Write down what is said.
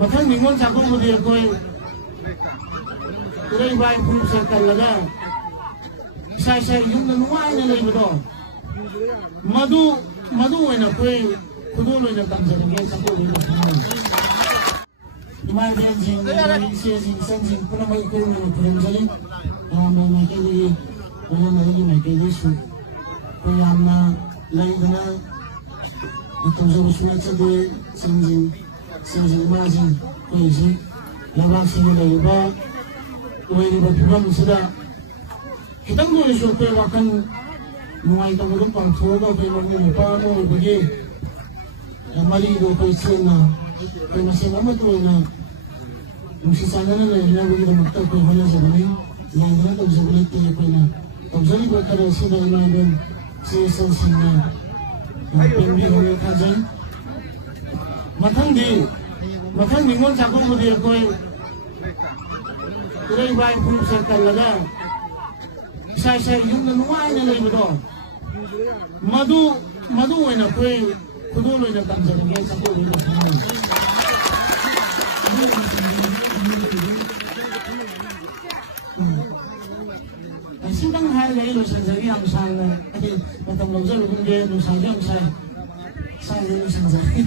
मखन निगोल चाको मुझे कोई इधर बाय फुल से कर लगा साय यूं ना नुआई ना ले बतो मधु है ना कोई खुदो लोग ना काम करेंगे चाको लोग ना इमारत जिंग इसे जिंग सन जिंग पुनः मैं कोई लोग पुनः चले मैं के लिए पुनः मैं के लिए शु कोई आमना लगी ना itu jauh sulit saja senjing mazin kuisi lama sini lagi bah kuisi berpulang sudah kita mungkin suka makan mulai tahun depan sudah kita mungkin apa mau pergi mari itu kuisi na kuisi masih lama tu na mesti sana na lagi kita maktab kuisi mana sebeli yang mana tu sebeli tu je kuisi na tu jadi berkara sudah iman sesuatu sini पेंडी होने था जन मखन निगोल चाको मुझे कोई इधर bye full से कर लगा साय यूं ना नुआई ना ले बतो मधु है ना कोई खुदो लोग ना काम करेंगे चाको लोग ना Sidang hari ini lusan jadi yang sana, tapi macam lusan lusan dia lusan yang saya ini lusan jadi.